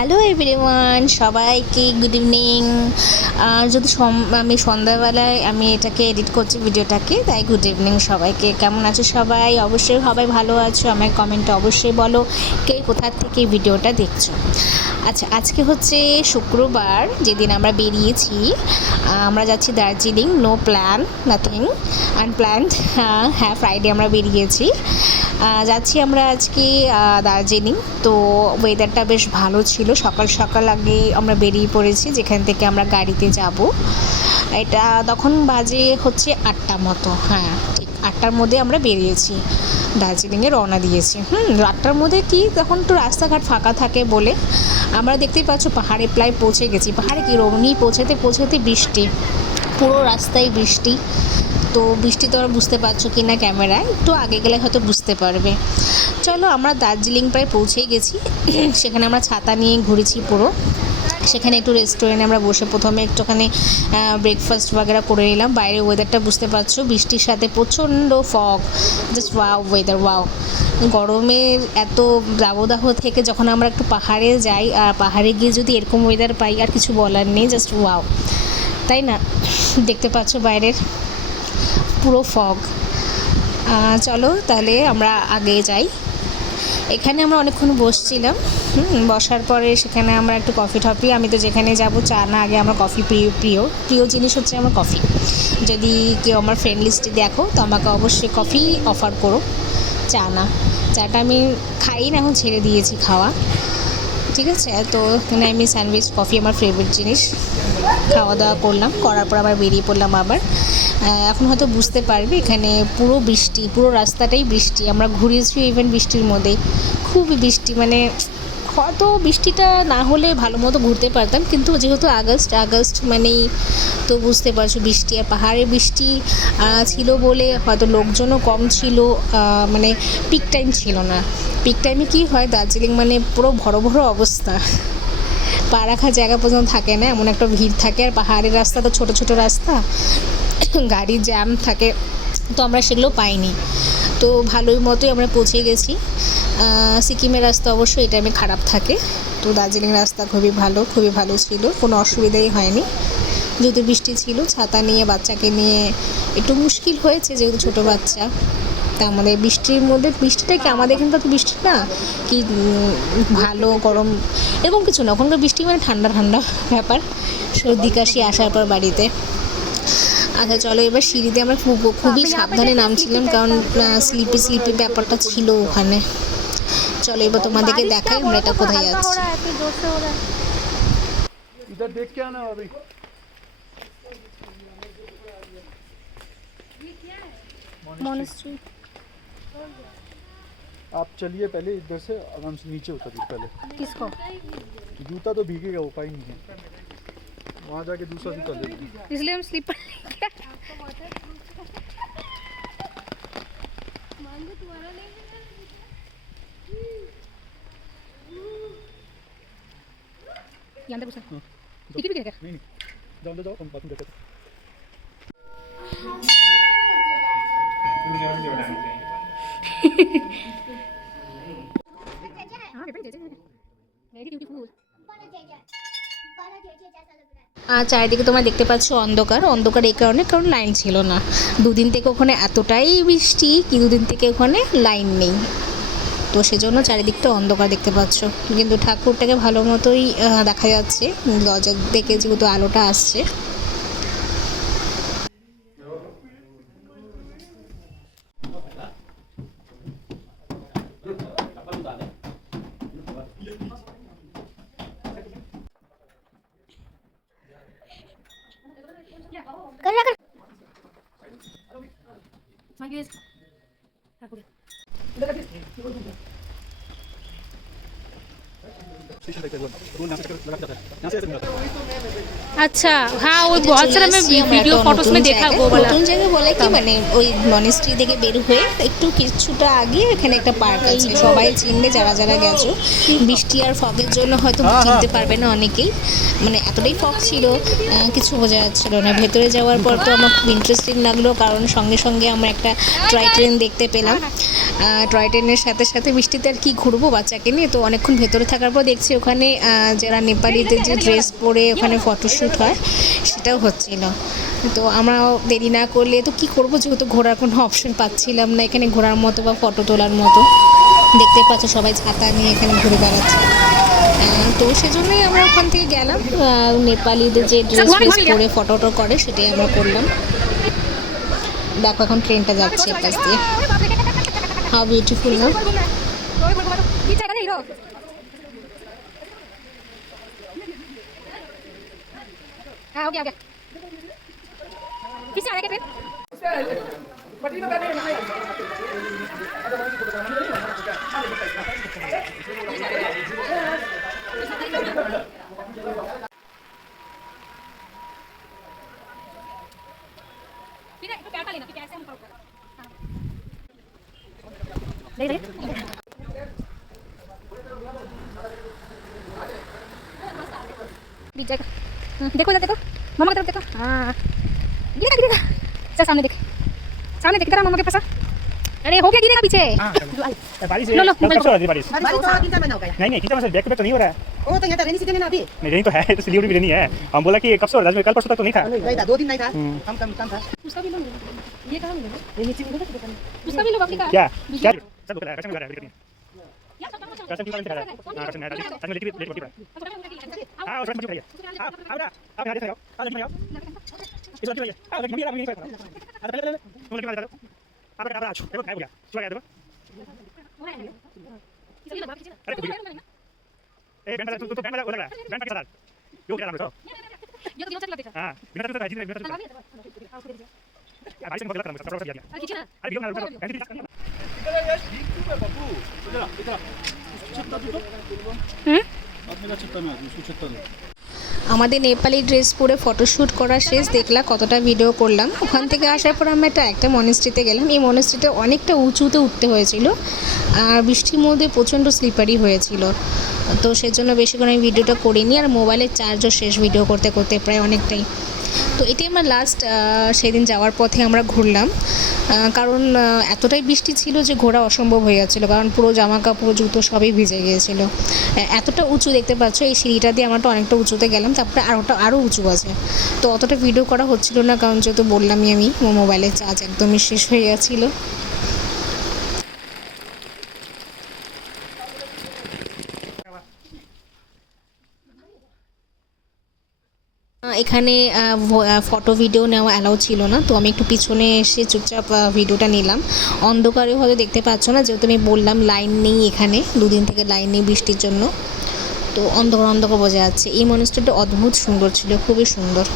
Hello everyone, সবাইকে good evening. যদি আমি সন্ধ্যাবেলায় এটাকে এডিট করছি ভিডিওটাকে, তাই গুড ইভিনিং সবাইকে। কেমন আছো সবাই? অবশ্যই সবাই ভালো আছো। আমায় কমেন্টে অবশ্যই বলো কে কোথা থেকে ভিডিওটা দেখছো। আচ্ছা, আজকে হচ্ছে শুক্রবার, যেদিন আমরা বেরিয়েছি। আমরা যাচ্ছি Darjeeling. No plan, nothing, unplanned. হ্যাঁ, ফ্রাইডে আমরা বেরিয়েছি। যাচ্ছি আমরা আজকে দার্জিলিং। তো ওয়েদারটা বেশ ভালো ছিল। সকাল সকাল আগে আমরা বেরিয়ে পড়েছি, যেখান থেকে আমরা গাড়িতে যাব। এটা তখন বাজে হচ্ছে 8টা মতো। হ্যাঁ, ঠিক 8টার মধ্যে আমরা বেরিয়েছি, দার্জিলিংয়ে রওনা দিয়েছি। 8টার মধ্যে কি, তখন তো রাস্তাঘাট ফাঁকা থাকে বলে আমরা দেখতেই পাচ্ছ পাহাড়ে প্রায় পৌঁছে গেছি। পাহাড়ে কি রোনি পৌঁছাতে পৌঁছাতে বৃষ্টি, পুরো রাস্তায় বৃষ্টি। তো বৃষ্টি তো আর বুঝতে পারছো কি না, ক্যামেরায় একটু আগে গেলে হয়তো বুঝতে পারবে। চলো, আমরা দার্জিলিং প্রায় পৌঁছেই গেছি। সেখানে আমরা ছাতা নিয়ে ঘুরেছি পুরো। সেখানে একটু রেস্টুরেন্টে আমরা বসে প্রথমে একটুখানি ব্রেকফাস্ট বাগেরা করে নিলাম। বাইরে ওয়েদারটা বুঝতে পারছো, বৃষ্টির সাথে প্রচণ্ড fog. Just wow weather, wow. গরমের এত দাবদাহ থেকে যখন আমরা একটু পাহাড়ে যাই, আর পাহাড়ে গিয়ে যদি এরকম ওয়েদার পাই, আর কিছু বলার নেই, জাস্ট ওয়াও, তাই না? দেখতে পাচ্ছ বাইরের পুরো ফগ। চলো তাহলে আমরা আগে যাই। এখানে আমরা অনেকক্ষণ বসছিলাম। বসার পরে সেখানে আমরা একটু কফি টফি, আমি তো যেখানে যাব চা না, আগে আমার কফি প্রিয় জিনিস হচ্ছে আমার কফি। যদি কেউ আমার ফ্রেন্ড লিস্টে দেখো তো আমাকে অবশ্যই কফি অফার করো, চা না। চাটা আমি খাই না, এখন ছেড়ে দিয়েছি খাওয়া। ঠিক আছে, তো এখানে আমি স্যান্ডউইচ, কফি আমার ফেভারিট জিনিস। খাওয়া দাওয়া করলাম, করার পর আবার বেরিয়ে পড়লাম আবার। এখন হয়তো বুঝতে পারবে এখানে পুরো বৃষ্টি, পুরো রাস্তাটাই বৃষ্টি। আমরা ঘুরেছি ইভেন বৃষ্টির মধ্যেই, খুবই বৃষ্টি। মানে হয়তো বৃষ্টিটা না হলে ভালো মতো ঘুরতে পারতাম, কিন্তু যেহেতু আগস্ট মানেই তো বুঝতে পারছো বৃষ্টি, আর পাহাড়ে বৃষ্টি ছিল বলে হয়তো লোকজনও কম ছিল। মানে পিক টাইম ছিল না। পিক টাইমে কী হয়, দার্জিলিং মানে পুরো ভরো অবস্থা, পা রাখার জায়গা পর্যন্ত থাকে না, এমন একটা ভিড় থাকে। আর পাহাড়ের রাস্তা তো ছোটো ছোটো রাস্তা, গাড়ির জ্যাম থাকে, তো আমরা সেগুলো পাইনি। তো ভালোই মতোই আমরা পৌঁছে গেছি। সিকিমের রাস্তা অবশ্যই এই টাইমে খারাপ থাকে, তো দার্জিলিং রাস্তা খুবই ভালো ছিল, কোনো অসুবিধাই হয়নি। যেহেতু বৃষ্টি ছিল, ছাতা নিয়ে বাচ্চাকে নিয়ে একটু মুশকিল হয়েছে, যেহেতু ছোটো বাচ্চা। তা আমাদের বৃষ্টির মধ্যে, বৃষ্টিটা কি আমাদের এখানটা তো বৃষ্টি না কি ভালো গরম এরকম কিছু না, ওখানকার বৃষ্টি মানে ঠান্ডা ব্যাপার। সর্দি কাশি আসার পর বাড়িতে। আচ্ছা চলো, এবার সিঁড়িতে আমরা খুবই সাবধানে নামছিলাম, কারণ স্লিপি ব্যাপারটা ছিল ওখানে। চলো এবার তোমাদেরকে দেখাই আমরা এটা কোথায় যাচ্ছি। आप चलिए पहले इधर से आराम से नीचे उतरिए पहले। किसको? जूता तो भीगेगा, उपाय नहीं है, वहाँ जाके दूसरा जूता ले लेंगे। इसलिए हम स्लीपर नहीं जाओ अंदर जाओ, हम बात करते हैं। আর চারিদিকে তোমরা দেখতে পাচ্ছ অন্ধকার এই কারণে, কারণ লাইন ছিল না। দুদিন থেকে ওখানে এতটাই বৃষ্টি কি, দুদিন থেকে ওখানে লাইন নেই, তো সেজন্য চারিদিকটা অন্ধকার দেখতে পাচ্ছ। কিন্তু ঠাকুরটাকে ভালো মতোই দেখা যাচ্ছে, দরজা থেকে যেহেতু আলোটা আসছে। अच्छा हाँ, वो बहुत सारा मैं वीडियो फोटोज में देखा वो वाला। নতুন জায়গা বলে কি, মানে ওই মনেস্ট্রি থেকে বের হয়ে একটু কিছুটা আগে এখানে একটা পার্ক আছে, সবাই চিনবে যারা যারা গেছো। বৃষ্টি আর ফগের জন্য হয়তো চিনতে পারবে না অনেকেই, মানে এতটাই ফগ ছিল কিছু বোঝা যাচ্ছিল না। ভেতরে যাওয়ার পর তো আমার খুব ইন্টারেস্টিং লাগলো, কারণ সঙ্গে সঙ্গে আমরা একটা টয় ট্রেন দেখতে পেলাম। টয় ট্রেনের সাথে সাথে বৃষ্টিতে আর কি ঘুরবো বাচ্চাকে নিয়ে, তো অনেকক্ষণ ভেতরে থাকার পর দেখছি ওখানে যারা নেপালিদের যে ড্রেস পরে ওখানে ফটোশ্যুট হয় সেটাও হচ্ছিল। তো আমরাও দেরি না করলে তো কী করবো, যেহেতু ঘোরার কোনো অপশন পাচ্ছিলাম না এখানে ঘোরার মতো বা ফটো তোলার মতো। দেখতে পাচ্ছ সবাই ছাতা নিয়ে এখানে ঘুরে বেড়াচ্ছে। তো সেজন্যই আমরা ওখান থেকে গেলাম, নেপালিদের যে ড্রেস পরে ফটোটা করে সেটাই আমরা করলাম। দেখো এখন ট্রেনটা যাচ্ছে পাশ দিয়ে, হাউ বিউটিফুল না। देखो इधर देखो, मामा की तरफ देखो। हाँ गिरेगा। चल सामने देख इधर मामा के पास। अरे हो गया, गिरेगा पीछे। बारिश लो, लो, कब से हो रही है बारिश? बारिश तो 3 महीना हो गया। नहीं कितना बैक टू बैक तो नहीं हो रहा है। वो तो यहाँ रेनी सीजन है ना अभी। नहीं रेनी तो है, तो सिलीगुड़ी भी रेनी है। हम बोला कि कब से हो रहा है, कल परसों तक तो नहीं था। नहीं था, 2 दिन नहीं था। कम था। उसका भी लो, ये कहाँ मिलेगा? रेनी सीजन में उसका भी लो बाकी का। क्या क्या सब दुकान है, कसम कर रहा है कसम की बात है। हां कसम है, आज मैं लेट होती है। हां उस वक्त मुझे बताइए। आओ ना, आप यहां से आओ, आ लेकिन आओ इस वक्त आइए। आओ लेकिन मेरा नहीं कर रहा। अब पहले तुम लेके आ जाओ। आप आज देखो क्या हो गया, सुबह गया देखो। ए बैंड वाला तो बैंड वाला लग रहा है, बैंड के साथ यो क्या नाम है तो ये तो चला देखा। हां बिना तो है जी बिना तो भाई से मगला करना सब दिया अरे खींचना। अरे वीडियो बना रहा আমাদের নেপালি ড্রেস পরে ফটোশ্যুট করা শেষ, দেখলা কতটা ভিডিও করলাম। ওখান থেকে আসার পর আমরা একটা মনেস্ট্রিতে গেলাম। এই মনেস্ট্রিটা অনেকটা উঁচুতে উঠতে হয়েছিল আর বৃষ্টির মধ্যে প্রচণ্ড স্লিপারি হয়েছিল, তো সেজন্য বেশিক্ষণ আমি ভিডিওটা করিনি। আর মোবাইলের চার্জও শেষ ভিডিও করতে করতে প্রায় অনেকটাই। তো এটি আমার লাস্ট সেদিন যাওয়ার পথে আমরা ঘুরলাম, কারণ এতটাই বৃষ্টি ছিল যে ঘোরা অসম্ভব হয়ে যাচ্ছিলো, কারণ পুরো জামা কাপড় জুতো সবই ভিজে গিয়েছিলো। এতটা উঁচু দেখতে পাচ্ছ, এই সিঁড়িটা দিয়ে আমরা অনেকটা উঁচুতে গেলাম, তারপরে আরও উঁচু আছে। তো অতটা ভিডিও করা হচ্ছিল না, কারণ যেহেতু বললামই আমি মোবাইলের চার্জ একদমই শেষ হয়ে গেছিলো। এখানে ফটো ভিডিও নেওয়া অ্যালাউ ছিল না, তো আমি একটু পিছনে এসে চুপচাপ ভিডিওটা নিলাম। অন্ধকারে হয়তো দেখতে পাচ্ছ না, যেহেতু আমি বললাম লাইন নেই এখানে, 2 দিন থেকে লাইন নেই বৃষ্টির জন্য, তো অন্ধকার বোঝা যাচ্ছে। এই মনস্ট্রিটা অদ্ভুত সুন্দর ছিল, খুবই সুন্দর।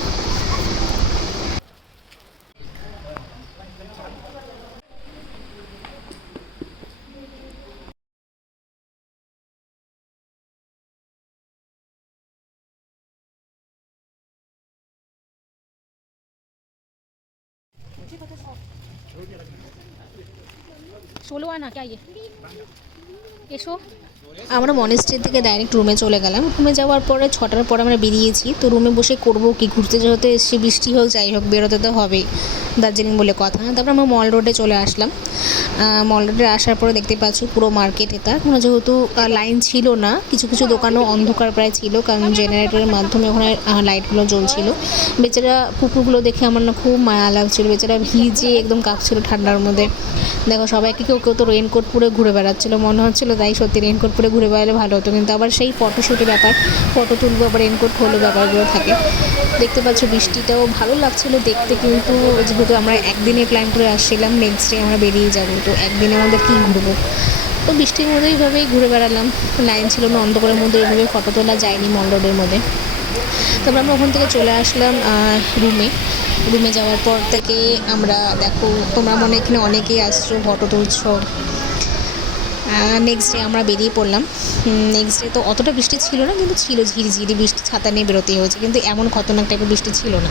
सोलो आना क्या ये एसो। আমরা মনেস্ট্রি থেকে ডাইরেক্ট রুমে চলে গেলাম। রুমে যাওয়ার পরে 6টার পরে আমরা বেরিয়েছি। তো রুমে বসে করবো কি, ঘুরতে যেহেতু এসেছি, বৃষ্টি হোক যাই হোক বেরোতে তো হবেই, দার্জিলিং বলে কথা। তারপর আমরা মল রোডে চলে আসলাম। মল রোডে আসার পরে দেখতে পাচ্ছি পুরো মার্কেট এটা, কোনো যেহেতু লাইন ছিল না, কিছু কিছু দোকানও অন্ধকার প্রায় ছিল, কারণ জেনারেটরের মাধ্যমে ওখানে লাইটগুলো জ্বলছিল। বেচারা কুকুরগুলো দেখে আমার না খুব মায়া লাগছিল, বেচারা ভিজে একদম কাঁপছিল ঠান্ডার মধ্যে। দেখো সবাইকে কেউ কেউ তো রেইনকোট পরে ঘুরে বেড়াচ্ছিলো, মনে হচ্ছিলো তাই সত্যি রেইনকোট পরে ঘুরে বেড়ালে ভালো হতো, কিন্তু আবার সেই ফটোশ্যুটের ব্যাপার, ফটো তুলবো আবার রেইনকোট খুললে ব্যাপারগুলো থাকে। দেখতে পাচ্ছ বৃষ্টিটাও ভালো লাগছিলো দেখতে, কিন্তু যেহেতু আমরা একদিনে প্ল্যান করে আসছিলাম, নেক্সট ডে আমরা বেরিয়ে যাবো, তো একদিনের মধ্যে কী ঘুরবো, তো বৃষ্টির মধ্যে এইভাবেই ঘুরে বেড়ালাম। লাইন ছিল না, অন্ধকারের মধ্যে এইভাবে ফটো তোলা যায়নি মল রোডের মধ্যে। তারপর আমরা ওখান থেকে চলে আসলাম রুমে যাওয়ার পর থেকে আমরা, দেখো তোমরা মনে এখানে অনেকেই আসছো, ফটো তুলছো। নেক্সট ডে আমরা বেরিয়ে পড়লাম। নেক্সট ডে তো অতটা বৃষ্টি ছিল না, কিন্তু ছিল ঝিরিঝিরি বৃষ্টি, ছাতা নিয়ে বেরোতেই হয়েছে, কিন্তু এমন খতরনাক টাইপের বৃষ্টি ছিল না।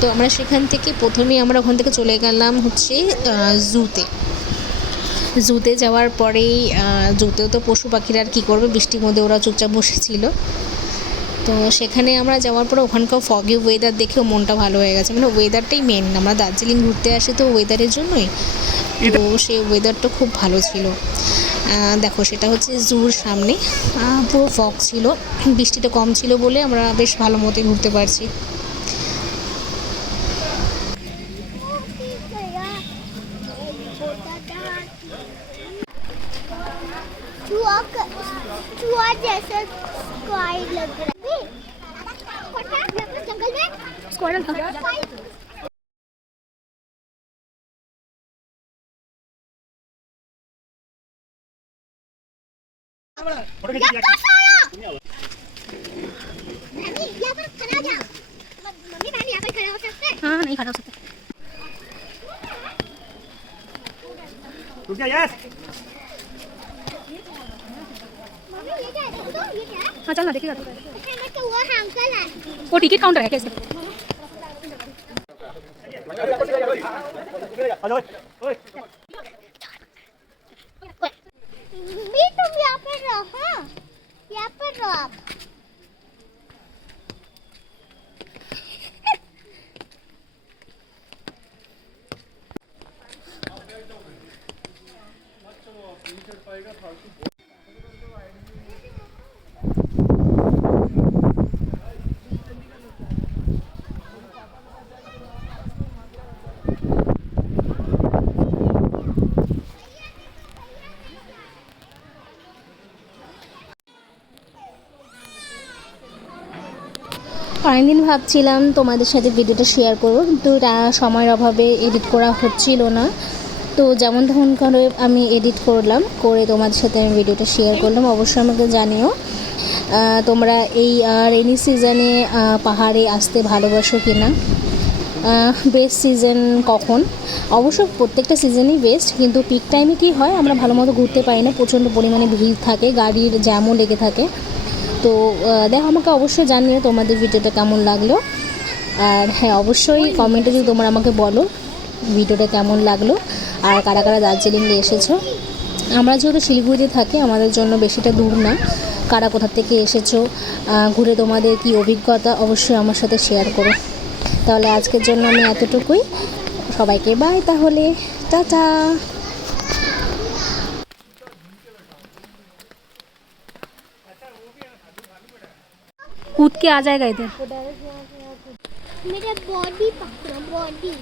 তো আমরা সেখান থেকে প্রথমেই আমরা ওখান থেকে চলে গেলাম হচ্ছে জুতে যাওয়ার পরেই, জুতেও তো পশু পাখিরা আর কী করবে, বৃষ্টির মধ্যে ওরা চুপচাপ বসেছিল। তো সেখানে আমরা যাওয়ার পরে ওখানকার ফগি ওয়েদার দেখেও মনটা ভালো হয়ে গেছে, মানে ওয়েদারটাই মেন, আমরা দার্জিলিং ঘুরতে আসি তো ওয়েদারের জন্যই, তো সেই ওয়েদারটা খুব ভালো ছিল। দেখো সেটা হচ্ছে জুর সামনে, পুরো ফগ ছিল, বৃষ্টিটা কম ছিল বলে আমরা বেশ ভালো মতোই ঘুরতে পারছি। चूहा जैसा स्क्वायर लग रहा है। जंगल में स्क्वायरल था। फोटो खींच लिया मम्मी यहाँ पर खड़ा हो जा। मम्मी मैम यहाँ पर खड़ा हो सकते हैं? हाँ नहीं खड़ा हो सकते। रुक जा यस मम्मी ये क्या है? देखो तो ये क्या है? हाँ चल ना देखिएगा। अच्छा मैं तो वो अंकल है। वो टिकट काउंटर है क्या इसका? आ जाओ ओए मम्मी तुम यहाँ पर रहो, हाँ? यहाँ पर रहो आप। অনেকদিন ভাবছিলাম তোমাদের সাথে ভিডিওটা শেয়ার করবো, কিন্তু সময়ের অভাবে এডিট করা হচ্ছিল না। তো যেমন তেমন করে আমি এডিট করলাম, করে তোমাদের সাথে আমি ভিডিওটা শেয়ার করলাম। অবশ্যই আমাকে জানিও তোমরা এই রেনি সিজনে পাহাড়ে আসতে ভালোবাসো কি না, বেস্ট সিজন কখন। অবশ্য প্রত্যেকটা সিজনই বেস্ট, কিন্তু পিক টাইমে কী হয় আমরা ভালো মতো ঘুরতে পারি না, প্রচণ্ড পরিমাণে ভিড় থাকে, গাড়ির জ্যামও লেগে থাকে। তো দেখো আমাকে অবশ্যই জানিও তোমাদের ভিডিওটা কেমন লাগলো। আর হ্যাঁ অবশ্যই কমেন্টে যদি তোমরা আমাকে বলো ভিডিওটা কেমন লাগলো, আর কারা কারা দার্জিলিংয়ে এসেছো। আমরা যেহেতু শিলিগুড়িতে থাকি, আমাদের জন্য বেশিটা দূর না। কারা কোথা থেকে এসেছো, ঘুরে তোমাদের কি অভিজ্ঞতা অবশ্যই আমার সাথে শেয়ার করো। তাহলে আজকের জন্য আমি এতটুকুই, সবাইকে বাই তাহলে, টাটা। कूद के आ जाएगा इधर। मेरा बॉडी पकड़ो, बॉडी।